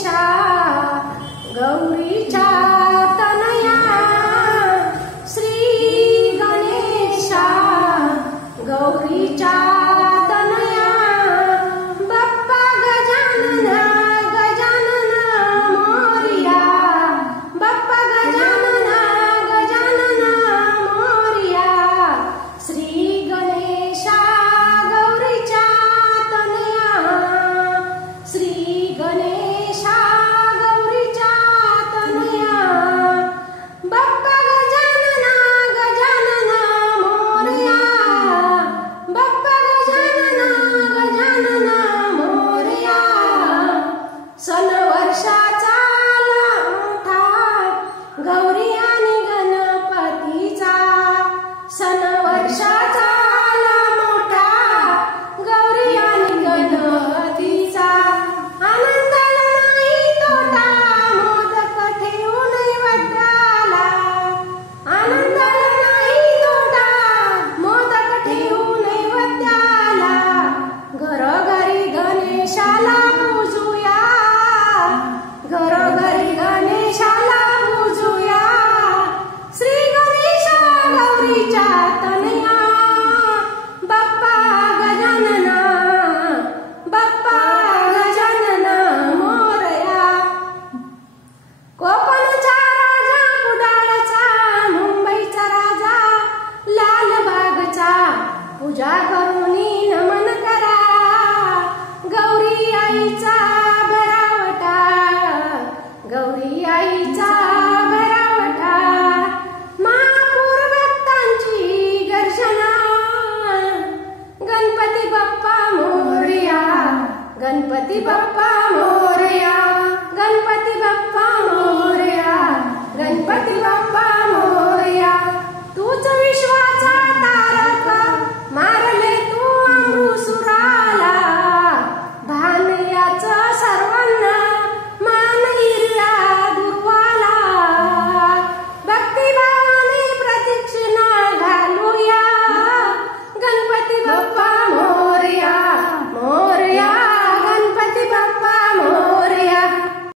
गणेशा गौरीच्या तनया श्री गणेशा गौरीच्या तनया बाप्पा गजानन गजानन मोरया बाप्पा गजानन गजानन मोरया श्री गणेशा गौरीच्या तनया श्री गणेशा गौरीच्या तनया बाप्पा गजानन गजानन मोरया बाप्पा गजानन गजानन मोरया सन वर्षाचा मोठा गौरी आणि गणपतीचा सन वर्षाचा मोठा गौरी आणि गणपतीचा आनंदाला नाही तोटा मोदक ठेवू नैवेद्याला आनंदाला नाही तोटा मोदक ठेवू नैवेद्याला घरोघरी गणेशाला पूजूया घरोघरी गणेशाला पूजूया श्री गणेशा गौरीच्या तनया बाप्पा गजानन बाप्पा गजानन मोरया कोकणचा राजा कुडाळचा मुंबईचा राजा लालबागचा पूजा करूनी नमन करा गौरी आईचा भरावटा गौरी आईचा भरावटा महापूर भक्तांची गर्जना गणपती बाप्पा मोरया गणपती बाप्पा मोरया गणपती बाप्पा मोरया गणपती बाप्पा